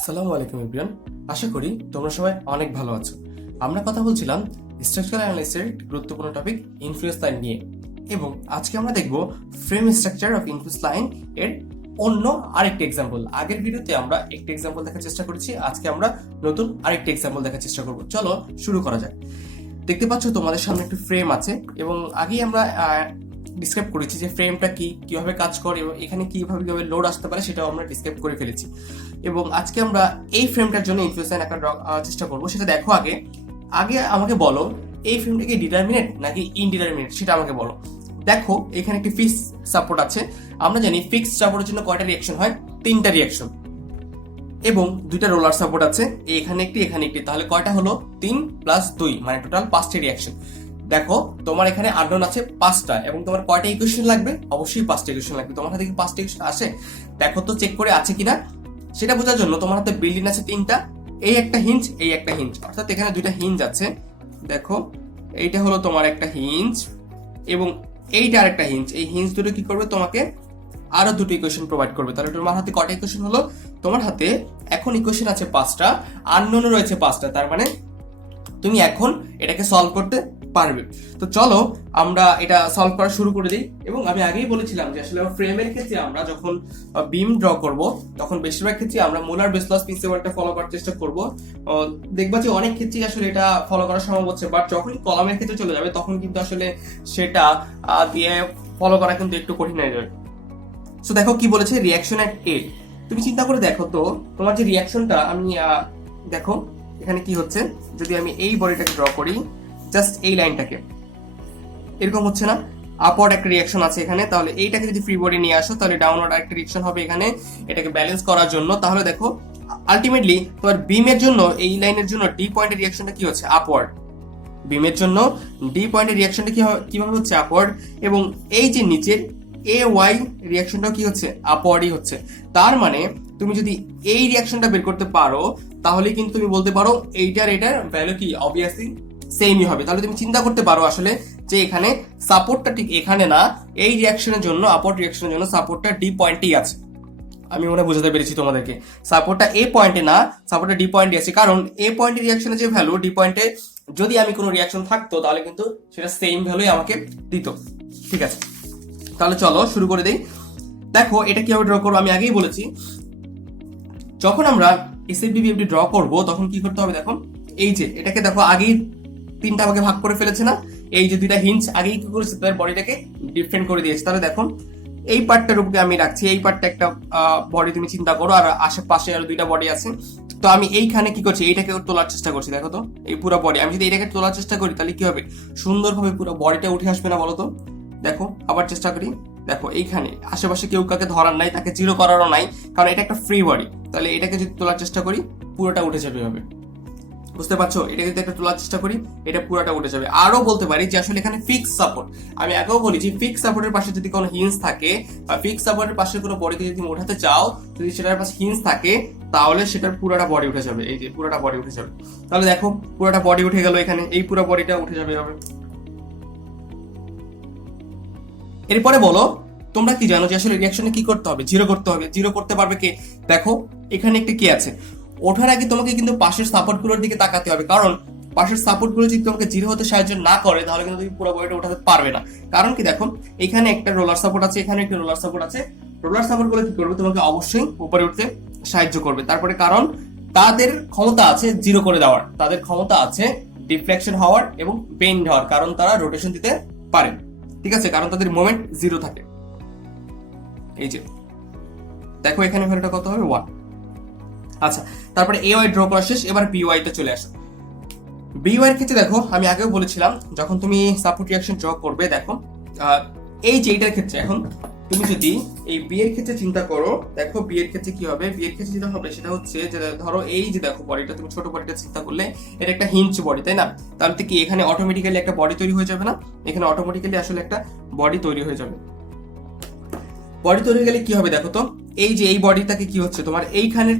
আসসালামু আলাইকুম এভরিওয়ান, আশা করি তোমরা সবাই অনেক ভালো আছো। আমরা কথা বলছিলাম স্ট্রাকচারাল অ্যানালাইসিসের গুরুত্বপূর্ণ টপিক ইনফ্লুয়েন্স লাইন নিয়ে, এবং আজকে আমরা দেখব frame structure of influence line এর অন্য আরেকটি এক্সাম্পল। আগের ভিডিওতে আমরা একটি এক্সাম্পল দেখার চেষ্টা করেছি, আজকে আমরা নতুন আরেকটি এক্সাম্পল দেখার চেষ্টা করব। চলো শুরু করা যাক। দেখতে পাচ্ছ তোমাদের সামনে একটি ফ্রেম আছে, এবং আগেই আমরা ডিসক্রাইব করেছি যে ফ্রেমটা কি, কিভাবে কাজ করে এবং এখানে কিভাবে লোড আসতে পারে সেটাও আমরা ডিসক্রাইব করে ফেলেছি। এবং আজকে আমরা এই ফ্রেমটার জন্য ইনফ্লুয়েন্স লাইন আঁকার চেষ্টা করবো। সেটা দেখো, আগে আগে আমাকে বলো এই ফ্রেমটা কি ডিটারমিনেট নাকি ইনডিটারমিনেট, সেটা আমাকে বলো। দেখো এখানে একটি ফিক্সড সাপোর্ট আছে। আমরা জানি ফিক্সড সাপোর্টের জন্য কয়টা রিঅ্যাকশন হয়? 3টা রিঅ্যাকশন, এবং 2টা রোলার সাপোর্ট আছে, এখানে একটি এখানে একটি। তাহলে কয়টা হলো? 3 + 2 মানে টোটাল 5টি রিঅ্যাকশন। দেখো তোমার এখানে আননোন আছে 5টা, এবং তোমার কয়টা ইকুয়েশন লাগবে? অবশ্যই 5টা ইকুয়েশন লাগবে। তোমার হাতে কি 5টা ইকুয়েশন আসে? দেখো তো চেক করে আছে কিনা। সেটা বোঝার জন্য তোমার হাতে বিল্ডিং আছে 3টা, এই একটা হিঞ্জ, এই একটা হিঞ্জ, অর্থাৎ এখানে 2টা হিঞ্জ আছে। দেখো এইটা হলো তোমার একটা হিঞ্জ, এবং এইটা আরেকটা হিঞ্জ। এই হিঞ্জ দুটো কি করবে? তোমাকে আরো 2টি ইকুয়েশন প্রোভাইড করবে। তাহলে তোমার হাতে কয়টা ইকুয়েশন হলো? তোমার হাতে এখন ইকুয়েশন আছে 5টা, আননোন রয়েছে 5টা। তার মানে তুমি এখন এটাকে সলভ করতে পারবে। তো চলো আমরা এটা সলভ করা শুরু করে দিই। এবং আমি আগেই বলেছিলাম যে আসলে ফ্রেমের ক্ষেত্রে আমরা যখন বিম ড্র করব তখন বেশিরভাগ ক্ষেত্রে আমরা মুলার বেস লস প্রিন্সিপালটা ফলো করার চেষ্টা করব। দেখবা যে অনেক ক্ষেত্রেই আসলে এটা ফলো করা সম্ভব হচ্ছে, বাট যখন কলামের ক্ষেত্রে চলে যাবে তখন কিন্তু আসলে সেটা দিয়ে ফলো করা কিন্তু একটু কঠিন হয়ে যাবে। সো দেখো কি বলেছে, রিঅ্যাকশন এট এ। তুমি চিন্তা করে দেখো তো, তোমার যে রিঅ্যাকশনটা, আমি দেখো এখানে কি হচ্ছে, যদি আমি এই বডিটাকে ড্র করি, জাস্ট এই লাইনটাকে, এরকম হচ্ছে না? আপওয়ার্ড একটা রিঅ্যাকশন আছে এখানে, তাহলে এইটাকে যদি ফ্রি বডি নিয়ে আসো তাহলে ডাউনওয়ার্ড একটা রিঅ্যাকশন হবে এখানে, এটাকে ব্যালেন্স করার জন্য। তাহলে দেখো আলটিমেটলি তোমার বিমের জন্য এই লাইনের জন্য ডি পয়েন্টের রিঅ্যাকশনটা কি হচ্ছে? আপওয়ার্ড। বিমের জন্য ডি পয়েন্টের রিঅ্যাকশনটা কিভাবে হচ্ছে? আপওয়ার্ড। এবং এই যে নিচের এ ওয়াই রিঅ্যাকশনটাও কি হচ্ছে? আপওয়ার্ডই হচ্ছে। তার মানে তুমি যদি এই রিঅ্যাকশনটা বের করতে পারো তাহলে কিন্তু তুমি বলতে পারো এইটার এটার ভ্যালু কি অবভিয়াসলি সেমই হবে। তাহলে তুমি চিন্তা করতে পারো আসলে যে এখানে সাপোর্টটা ঠিক এখানে না, এই রিঅ্যাকশনের জন্য, আপওয়ার্ড রিঅ্যাকশনের জন্য সাপোর্টটা ডি পয়েন্টেই আছে। আমি মনে বোঝাতে পেরেছি তোমাদেরকে। সাপোর্টটা এ পয়েন্টে না, সাপোর্টটা ডি পয়েন্টে আছে, কারণ এ পয়েন্টের রিঅ্যাকশনের যে ভ্যালু, ডি পয়েন্টে যদি আমি কোনো রিঅ্যাকশন থাকতো তাহলে কিন্তু সেটা সেম ভ্যালুই আমাকে দিত। ঠিক আছে, তাহলে চলো শুরু করে দেই। দেখো এটা কিভাবে ড্র করবো আমি আগেই বলেছি। যখন আমরা এসএফবিবিএফডি ড্র করব তখন কি করতে হবে? দেখো এই যে এটাকে দেখো আগেই 3টা ভাগে ভাগ করে ফেলেছে না? এই যে 2টা হিঞ্জ আগেই কি করেছে, তাদের বডিটাকে ডিফারেন্ট করে দিয়েছে। তাহলে দেখো এই পার্টটার উপরে আমি রাখছি, এই পার্টটা একটা বডি তুমি চিন্তা করো, আর আশেপাশে আরো 2টা বডি আছে। তো আমি এইখানে কি করছি, এইটাকে তোলার চেষ্টা করছি। দেখো তো এই পুরো বডি, আমি যদি এটাকে তোলার চেষ্টা করি তাহলে কি হবে? সুন্দরভাবে পুরো বডিটা উঠে আসবে না বলো তো? দেখো আবার চেষ্টা করি। দেখো এইখানে আশেপাশে কেউ কাকে ধরার নাই, তাকে জিরো করারও নাই, কারণ এটা একটা ফ্রি বডি। তাহলে এটাকে যদি তোলার চেষ্টা করি পুরোটা উঠে যাবে হবে। বুঝতে পারছো? এটা যদি একটা তোলার চেষ্টা করি এটা পুরোটা উঠে যাবে। আরো বলতে পারি যে আসলে এখানে ফিক্স সাপোর্ট, আমি আগেও বলি যে ফিক্স সাপোর্টের পাশে যদি কোনো হিঞ্জ থাকে বা ফিক্স সাপোর্টের পাশে কোনো বডিকে যদি উঠাতে চাও, যদি সেটার পাশে হিঞ্জ থাকে তাহলে সেটার পুরোটা বডি উঠে যাবে। এই যে পুরোটা বডি উঠে যাবে। তাহলে দেখো পুরোটা বডি উঠে গেল, এখানে এই পুরো বডিটা উঠে যাবে হবে। এরপরে বলো তোমরা কি জানো যে আসলে রিঅ্যাকশনে কি করতে হবে? জিরো করতে হবে। জিরো করতে পারবে কে? দেখো এখানে একটা কি আছে, ওঠার আগে তোমাকে কিন্তু পাশের সাপোর্টগুলোর দিকে তাকাতে হবে, কারণ পাশের সাপোর্টগুলো যদি তোমাকে জিরো হতে সাহায্য না করে তাহলে কিন্তু তুমি পুরো বডিটা উঠাতে পারবে না। কারণ কি, দেখো এখানে একটা রোলার সাপোর্ট আছে, এখানে একটা রোলার সাপোর্ট আছে। রোলার সাপোর্টগুলো কি করবে? তোমাকে অবশ্যই উপরে উঠতে সাহায্য করবে। তারপরে কারণ তাদের ক্ষমতা আছে জিরো করে দেওয়ার, তাদের ক্ষমতা আছে ডিফ্লেকশন হওয়ার এবং বেন্ড হওয়ার, কারণ তারা রোটেশন দিতে পারে। ঠিক আছে, কারণ তাদের মোমেন্ট জিরো থাকে। এই যে দেখো এখানে ভ্যালুটা কত হবে? 1। আচ্ছা, তারপরে এ ওয়াই ড্র করা শেষ, এবার বি ওয়াই তে চলে আসো। বি ওয়াই এর ক্ষেত্রে দেখো আমি আগেও বলেছিলাম যখন তুমি সাপোর্ট রিঅ্যাকশন ড্র করবে, দেখো এই যে এইটার ক্ষেত্রে এখন তুমি যদি এই বি এর ক্ষেত্রে চিন্তা করো, দেখো বি এর ক্ষেত্রে কি হবে? বি এর ক্ষেত্রে যেটা হবে সেটা হচ্ছে যে ধরো এই যে দেখো বডিটা, তুমি ছোট বডিটা চিন্তা করলে এটা একটা হিঞ্জ বডি, তাই না? তাহলে কি এখানে অটোমেটিক্যালি একটা বডি তৈরি হয়ে যাবে না? এখানে অটোমেটিক্যালি আসলে একটা বডি তৈরি হয়ে যাবে। বডি তৈরি হয়ে গেলে কি হবে দেখো তো, এই যে এই বডিটাকে কি হচ্ছে, তোমার এইখানের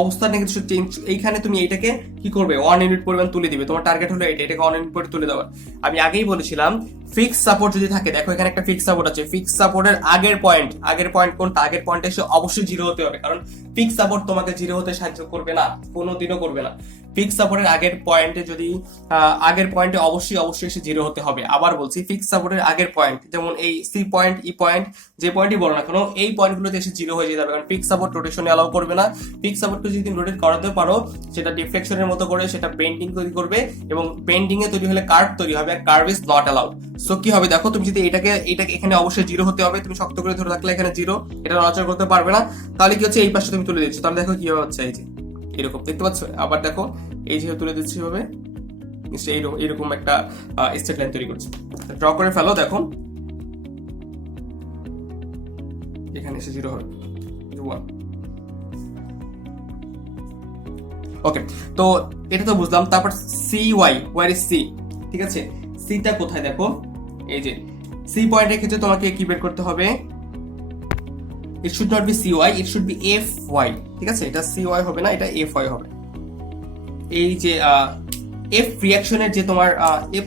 অবস্থাটা কিন্তু চেঞ্জ, এইখানে তুমি এইটাকে কি করবে 1 ইউনিট পরিমাণ তুলে দিবে। তোমার টার্গেট হলো এটাকে 1 ইউনিট পরে তুলে দেওয়ার। আমি আগেই বলেছিলাম ফিক্স সাপোর্ট যদি থাকে, দেখো এখানে একটা ফিক্স সাপোর্ট আছে, ফিক্স সাপোর্টের আগের পয়েন্ট কোনটা, আগের পয়েন্ট এসে অবশ্যই জিরো হতে হবে, কারণ ফিক্স সাপোর্ট তোমাকে জিরো হতে সাহায্য করবে না, কোনোদিনও করবে না। ফিক্স সাপোর্টের আগের পয়েন্টে অবশ্যই এসে জিরো হতে হবে। আবার বলছি, ফিক্স সাপোর্টের আগের পয়েন্ট, যেমন এই সি পয়েন্ট, ই পয়েন্ট, যে পয়েন্টই বলো না কেন, এই পয়েন্টগুলোতে এসে জিরো হয়ে যেতে হবে, কারণ ফিক্স সাপোর্ট রোটেশনে অ্যালাউ করবে না। ফিক্স সাপোর্টকে যদি তুমি রোটেট করাতে পারো, সেটা ডিফ্লেকশনের মতো করে সেটা বেন্ডিং তৈরি করবে, এবং বেন্ডিং এ তৈরি হলে কার্ভ তৈরি হবে, আর curve is not allowed. So কি হবে দেখো, তুমি যদি এটাকে এখানে অবশ্যই জিরো হতে হবে, তুমি শক্ত করে ধরে রাখলে এখানে জিরো, এটা নড়াচড়া করতে পারবে না, তাহলে কি হচ্ছে এই পাশে তুমি তুলে দিচ্ছ, তাহলে দেখো কি হচ্ছে, এই যে এরকম দেখতে পাচ্ছ। আবার দেখো এই যে তুলে দিচ্ছি হবে, নিশ্চয়ই এইরকম একটা স্ট্রেট লাইন তৈরি করছে। ড্র করে ফেলো, দেখো এখানে এসে জিরো হবে, 1। ওকে, তো এটা তো বুঝলাম। তারপর C Y, where is C, ঠিক আছে, সিটা কোথায় দেখো, এই যে সি পয়েন্টের ক্ষেত্রে তোমাকে কি বের করতে হবে, it should not be C Y, it should be F Y, ঠিক আছে, এটা সি ওয়াই হবে না, এটা এফ ওয়াই হবে। এই যে এফ রিঅ্যাকশনের যে তোমার এফ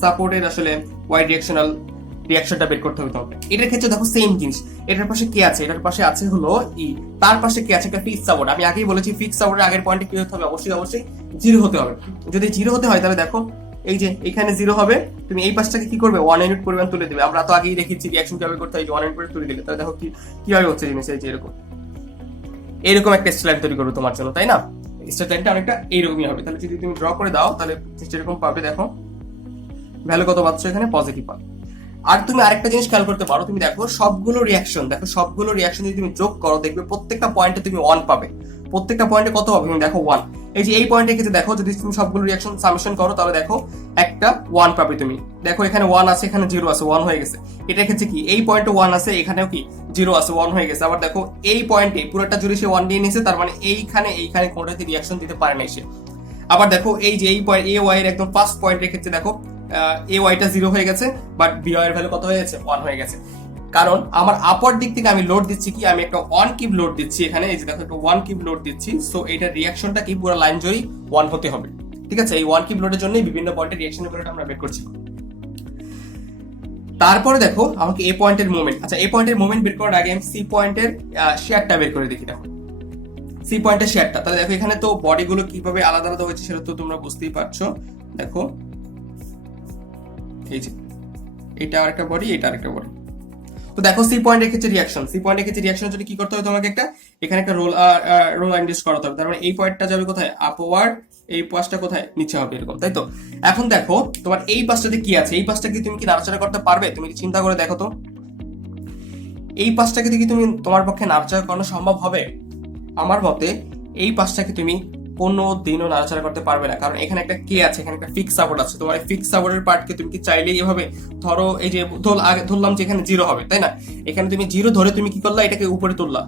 সাপোর্টের আসলে ওয়াই রিঅ্যাকশনটা বের করতে হবে তোমাকে। এটার ক্ষেত্রে দেখো সেম জিনিস, এটার পাশে কি আছে, এটার পাশে আছে হলো ই, তার পাশে কি আছে, একটা ফিক্স সাপোর্ট। আমি আগেই বলেছি ফিক্স সাপোর্টের আগের পয়েন্টে কি হতে হবে, অবশ্যই জিরো হতে হবে। যদি জিরো হতে হয় তাহলে দেখো এই যে এখানে জিরো হবে, তুমি এই পাশটাকে কি করবে 1 ইউনিট পরিমাণ তুলে দেবে। আমরা তো আগেই দেখেছি রিঅ্যাকশন কিভাবে করতে হয়, 1 ইউনিট করে তুলে দিলে, তাহলে দেখো কিভাবে হচ্ছে জিনিস, এই যে এরকম একটা স্ট্রেট তৈরি করবে তোমার জন্য, তাই না? স্ট্রেট লাইনটা অনেকটা এইরকমই হবে। তাহলে যদি তুমি ড্র করে দাও তাহলে এরকম পাবে, দেখো ভ্যালু কত পাচ্ছ এখানে, পজিটিভ পাবে। আর তুমি আরেকটা জিনিস খেয়াল করতে পারো, তুমি দেখো সবগুলো রিঅ্যাকশন যদি তুমি যোগ করো, দেখবে প্রত্যেকটা পয়েন্টে তুমি 1 পাবে। প্রত্যেকটা পয়েন্টে কত পাবে তুমি দেখো 1। এই যে এই পয়েন্টে ক্ষেত্রে দেখো, যদি তুমি সবগুলো রিঅ্যাকশন সামেশন করো তাহলে দেখো একটা 1 পাবে তুমি। দেখো এখানে 1 আছে, এখানে 0 আছে, 1 হয়ে গেছে। এটার ক্ষেত্রে কি, এই পয়েন্টে 1 আছে, এখানেও কি 0 আছে, 1 হয়ে গেছে। আবার দেখো এই পয়েন্টে পুরোটা জুড়ে সে 1 দিয়ে নিয়েছে, তার মানে এইখানে কোনোটাতে রিঅ্যাকশন দিতে পারে না সে। আবার দেখো এই যে এই পয়েন্ট এ ওয়াই এর একদম ফার্স্ট পয়েন্টের ক্ষেত্রে দেখো এ ওয়াইটা 0 হয়ে গেছে, বাট বি ওয়াই এর ভ্যালু কত হয়ে গেছে, 1 হয়ে গেছে। কারণ আমার আপার দিক থেকে আমি লোড দিচ্ছি কি, আমি একটা 1 কিউব লোড দিচ্ছি এখানে, এই যে দেখো একটা 1 কিউব লোড দিচ্ছি। সো এটার রিঅ্যাকশনটা কি পুরো লাইন জুড়েই 1 হতে হবে, ঠিক আছে। এই 1 কিউব লোডের জন্যই বিভিন্ন পয়েন্টের রিঅ্যাকশনের ভ্যালুটা আমরা বের করছি। তারপরে দেখো আমাকে এ পয়েন্টের মোমেন্ট, আচ্ছা এ পয়েন্টের মোমেন্ট বের করার আগে আমি সি পয়েন্টের শেয়ারটা বের করে দেখি। দেখো সি পয়েন্টের শেয়ারটা, তাহলে দেখো এখানে তো বডিগুলো কিভাবে আলাদা আলাদা হয়েছে সেটা তো তোমরা বুঝতেই পারছো। দেখো এই যে এটা আরেকটা বডি, এটা আরেকটা বডি। তো দেখো সি পয়েন্টের ক্ষেত্রে রিঅ্যাকশনের জন্য কি করতে হবে তোমাকে, এখানে একটা রোল ইন্ডিউস করাতে হবে। তার মানে এই পয়েন্টটা যাবে কোথায়, আপওয়ার্ড, এই পাশটা কোথায়, নিচে হবে, এরকম, তাই তো। এখন দেখো তোমার এই পাশটাতে কি আছে, এই পাশটা কি তুমি কি নাড়াচাড়া করতে পারবে, তুমি কি চিন্তা করে দেখো তো, এই পাশটাকে কি তুমি তোমার পক্ষে নাড়াচাড়া করানো সম্ভব হবে? আমার মতে এই পাশটাকে তুমি কোনো দিনও নাড়াচাড়া করতে পারবে না, কারণ এখানে একটা কে আছে, এখানে একটা ফিক্স সাপোর্ট আছে। তোমার এই ফিক্স সাপোর্টের পার্টকে তুমি কি চাইলেই এভাবে ধরো, এই যে ধরলাম যে এখানে 0 হবে, তাই না? এখানে তুমি 0 ধরে তুমি কি করলা, এটাকে উপরে তুললা,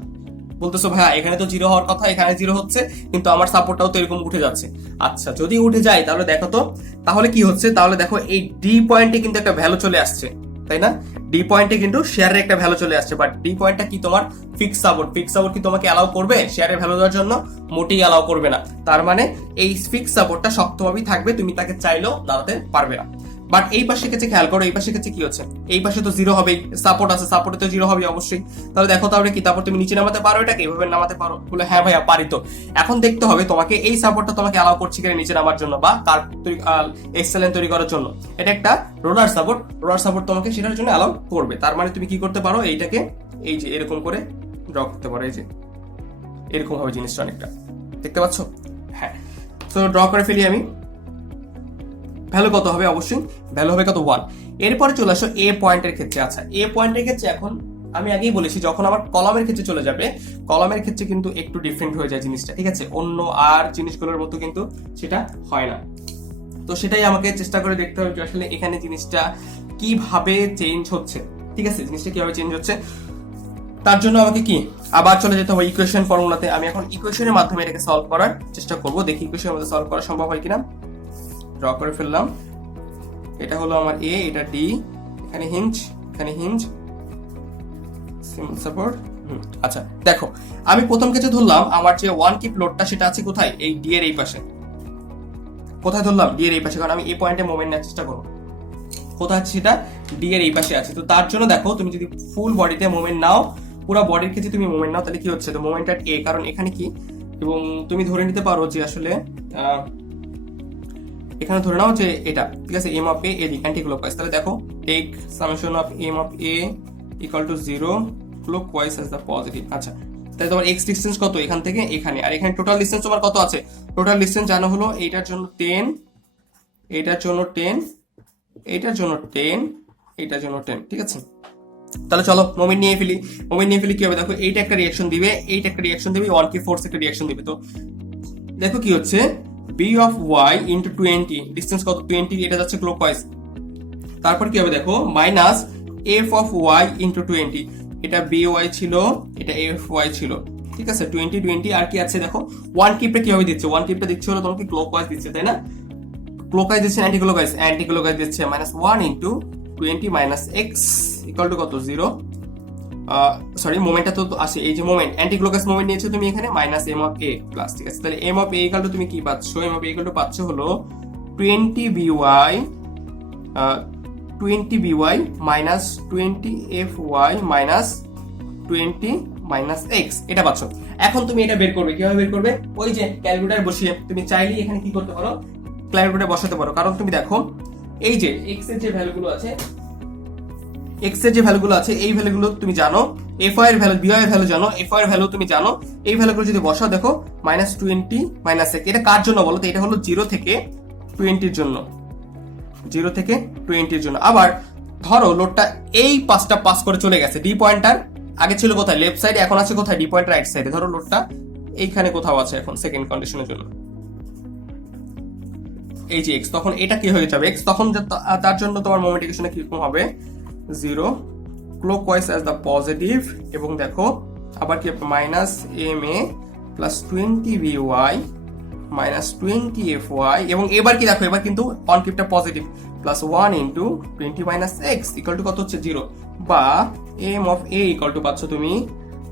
বলতেছো ভাইয়া এখানে তো 0 হওয়ার কথা, এখানে 0 হচ্ছে, কিন্তু আমার সাপোর্টটাও তো এরকম উঠে যাচ্ছে। আচ্ছা যদি উঠে যায় তাহলে দেখো তো, তাহলে কি হচ্ছে, তাহলে দেখো এই ডি পয়েন্টে কিন্তু একটা ভ্যালু চলে আসছে, তাই না? ডি পয়েন্টে কিন্তু শেয়ারের একটা ভ্যালু চলে আসছে, বাট ডি পয়েন্টটা কি তোমার ফিক্স সাপোর্ট কি তোমাকে অ্যালাউ করবে শেয়ারের ভ্যালু দেওয়ার জন্য? মোটেই অ্যালাউ করবে না। তার মানে এই ফিক্স সাপোর্টটা শক্তভাবেই থাকবে, তুমি তাকে চাইলেও দাঁড়াতে পারবে না। বাট এই পাশে কাছে খেয়াল করো, এই পাশে কাছে কি হচ্ছে, এই পাশে তো 0 হবেই, সাপোর্ট আছে, সাপোর্টে তো 0 হবে অবশ্যই। তাহলে দেখো তাহলে কি, তারপর তুমি নিচে নামাতে পারো, এটাকে এভাবে নামাতে পারো, বলে হ্যাঁ ভাইয়া পারি। তো এখন দেখতে হবে তোমাকে এই সাপোর্টটা তোমাকে অ্যালাউ করছে কিনা নিচে নামার জন্য, বা কার এক্সেলেন্ট তৈরি করার জন্য। এটা একটা রোলার সাপোর্ট তোমাকে সেটার জন্য অ্যালাউ করবে। তার মানে তুমি কি করতে পারো, এইটাকে এই যে এরকম করে ড্র করতে পারো, এই যে এরকম হবে জিনিসটা অনেকটা, দেখতে পাচ্ছ? হ্যাঁ, তো ড্র করে ফেলি আমি। ভ্যালু কত হবে, অবশ্যই ভ্যালু হবে কত, 1। এরপরে চলে আসো এ পয়েন্টের ক্ষেত্রে। আচ্ছা এ পয়েন্টের ক্ষেত্রে এখন আমি আগেই বলেছি, যখন আমার কলামের ক্ষেত্রে চলে যাবে, কলামের ক্ষেত্রে কিন্তু একটু ডিফারেন্ট হয়ে যায় জিনিসটা, ঠিক আছে, অন্য আর জিনিসগুলোর মতো কিন্তু সেটা হয় না। তো সেটাই আমাকে চেষ্টা করে দেখতে হবে যে আসলে এখানে জিনিসটা কিভাবে চেঞ্জ হচ্ছে, ঠিক আছে, জিনিসটা কিভাবে চেঞ্জ হচ্ছে। তার জন্য আমাকে কি আবার চলে যেতে হবে ইকুয়েশন ফর্মুলাতে। আমি এখন ইকুয়েশনের মাধ্যমে এটাকে সলভ করার চেষ্টা করব, দেখি ইকুয়েশনের মধ্যে সলভ করা সম্ভব হয় কিনা। ড্র করে ফেললাম, এটা হলো আমার এ, এটা ডি, এখানে হিঞ্জ, সিম্পল সাপোর্ট। আচ্ছা দেখো আমি প্রথম ক্ষেত্রে ধরলাম আমার যে 1 কিপ লোডটা সেটা আছে কোথায়, এই ডি এর এই পাশে, কোথায় ধরলাম, ডি এর এই পাশে, কারণ আমি এই পয়েন্টে মোমেন্ট নেওয়ার চেষ্টা করবো। কোথায় আছে সেটা, ডি এর এই পাশে আছে। তো তার জন্য দেখো তুমি যদি ফুল বডিতে মোমেন্ট নাও, পুরো বডির ক্ষেত্রে তুমি মোমেন্ট নাও, তাহলে কি হচ্ছে, তো মোমেন্ট এট এ, কারণ এখানে কি, এবং তুমি ধরে নিতে পারো যে আসলে এখানে ধরে নাও যে এটা, ঠিক আছে, এম অফ এ এদিক অ্যান্টি ক্লকওয়াইজ। তাহলে দেখো take summation of M of A equal to 0 clockwise as the positive. আচ্ছা, তাহলে তোমার এক্স ডিসটেন্স কত এখান থেকে এখানে, আর এখানে টোটাল ডিসটেন্স তোমার কত আছে, টোটাল ডিসটেন্স জানা হলো এইটার জন্য 10, এইটার জন্য 10, এইটার জন্য 10, এইটার জন্য 10, ঠিক আছে। তাহলে চলো মোমেন্ট নিয়ে ফেলি। মোমেন্ট নিয়ে ফেলি কি হবে, দেখো এইটা একটা রিঅ্যাকশন দিবে, এইটা একটা রিঅ্যাকশন দিবে, 1k ফোর্স একটা রিঅ্যাকশন দিবে। তো দেখো কি হচ্ছে, B of Y into 20, distance কত 20, এটা যাচ্ছে ক্লকওয়াইজ। তারপর কি হবে দেখো, minus F of Y into 20, এটা বি ওয়াই ছিল, এটা এফ ওয়াই ছিল, ঠিক আছে, 20 20, আর কি আছে দেখো, ওয়ান কিপটা কিভাবে দিচ্ছে, ওয়ান কিপটা দিচ্ছে হলো তোমাকে ক্লকওয়াইজ দিচ্ছে, তাই না, ক্লকওয়াইজ দিচ্ছে অ্যান্টি ক্লকওয়াইজ, অ্যান্টি ক্লকওয়াইজ দিচ্ছে, minus 1 into 20 minus X equal to কত 0, সরি মোমেন্টটা তো আসে, এই যে মোমেন্ট অ্যান্টি ক্লকওয়াইজ মোমেন্ট নিয়েছো তুমি এখানে, minus M of A plus, ঠিক আছে। তাহলে M of A equal to তুমি কি পাচ্ছ, M of A equal to পাচ্ছ হলো 20 B Y 20 B Y minus 20 F Y minus 20 minus X, এটা পাচ্ছ। এখন তুমি এটা বের করবে, কিভাবে বের করবে, ওই যে ক্যালকুলেটর বসিয়ে তুমি চাইলেই এখানে কি করতে পারো, ক্যালকুলেটর বসাতে পারো, কারণ তুমি দেখো এই যে এক্স এর যে ভ্যালুগুলো আছে, এক্স এর যে ভ্যালুগুলো আছে এই ভ্যালুগুলো তুমি জানো, এফ ওয়াই এর ভ্যালু, বি ওয়াই এর ভ্যালু জানো, এফ ওয়াই এর ভ্যালু তুমি জানো, এই ভ্যালুগুলো যদি বসাও দেখো মাইনাস 20 মাইনাস এক্স, এটা কার জন্য বলো তো, এটা হলো 0 থেকে 20 এর জন্য, 0 থেকে 20 এর জন্য। আবার ধরো লোডটা এই পাঁচটা পাস করে চলে গেছে, ডি পয়েন্টার আগে ছিল কোথায়, লেফট সাইডে, এখন আছে কোথায়, ডি পয়েন্টার রাইট সাইডে। ধরো লোডটা এইখানে কোথাও আছে এখন সেকেন্ড কন্ডিশনের জন্য, এই যে এক্স, তখন এটা কি হয়ে যাবে এক্স, তখন তার জন্য তোমার মোমেন্ট ইকুয়েশনে কিরকম হবে, 0 ক্লকওয়াইজ অ্যাজ দ্য পজিটিভ, এবং দেখো আবার কি minus M A plus 20 B Y minus 20 F Y, এবং এবার কি দেখো, এবার কিন্তু অন কিপটা positive, plus 1 into 20 minus X equal to কত হচ্ছে 0, বা M of A equal to পাচ্ছ তুমি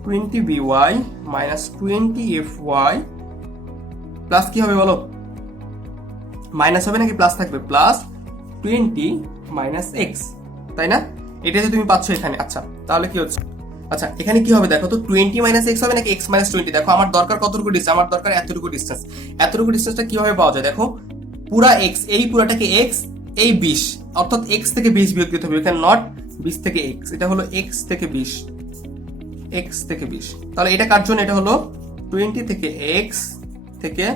20 B Y minus 20 F Y plus কি হবে বলো, মাইনাস হবে নাকি প্লাস থাকবে, প্লাস 20 মাইনাস এক্স, তাই না, এটা যে তুমি পাচ্ছ এখানে। আচ্ছা তাহলে কি হচ্ছে, আচ্ছা এখানে কি হবে দেখো তো, 20 মাইনাস এক্স হবে নাকি এক্স মাইনাস 20, দেখো আমার দরকার কতটুকু ডিস্টেন্স, আমার দরকার এতটুকু ডিস্টেন্স, এতটুকু ডিস্টেন্সটা কিভাবে পাওয়া যায়, দেখো পুরা এক্স, এই পুরাটাকে এক্স, এই 20, অর্থাৎ এক্স থেকে 20 বিয়োগ দিতে হবে, এখানে নট 20 থেকে এক্স, এটা হলো এক্স থেকে 20, এক্স থেকে 20, তাহলে এটা কার জন্য, এটা হলো 20 থেকে এক্স থেকে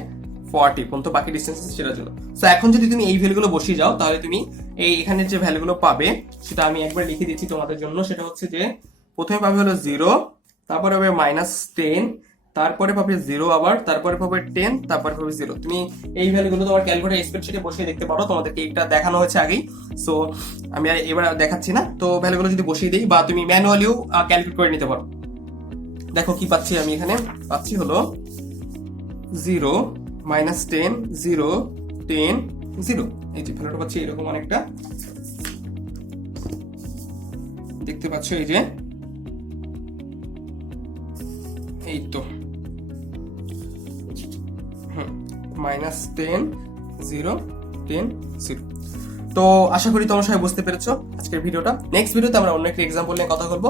40 পর্যন্ত বাকি ডিস্টেন্স আছে সেটার জন্য। সো এখন যদি তুমি এই ভ্যালুগুলো বসিয়ে যাও, তাহলে তুমি এই এখানে যে ভ্যালুগুলো পাবে সেটা আমি একবার লিখে দিচ্ছি তোমাদের জন্য, সেটা হচ্ছে যে প্রথমে পাবে হলো 0, তারপরে হবে মাইনাস 10, তারপরে পাবে 0 আবার, তারপরে পাবে 10, তারপরে পাবে 0। তুমি এই ভ্যালুগুলো তোমার ক্যালকুলেটর স্প্রেডশিটে বসিয়ে দেখতে পারো, তোমাদেরকে এটা দেখানো হয়েছে আগেই, সো আমি এবার দেখাচ্ছি না। তো ভ্যালুগুলো যদি বসিয়ে দিই, বা তুমি ম্যানুয়ালিও ক্যালকুলেট করে নিতে পারো। দেখো কি পাচ্ছি আমি এখানে, পাচ্ছি হলো 0 মাইনাস 10 0 10 0, এই যে ভ্যালুটা পাচ্ছি এরকম অনেকটা, দেখতে পাচ্ছ এই যে, এই তো মাইনাস 10 0 10 0। তো আশা করি তোমরা সবাই বুঝতে পেরেছো আজকের ভিডিওটা। নেক্সট ভিডিওতে আমরা অন্য একটা এক্সাম্পল নিয়ে কথা বলবো,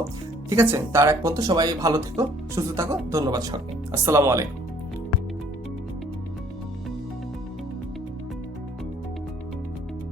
ঠিক আছে। তার এক পর্যন্ত সবাই ভালো থেকো, সুস্থ থাকো, ধন্যবাদ সবাইকে, আসসালামু আলাইকুম।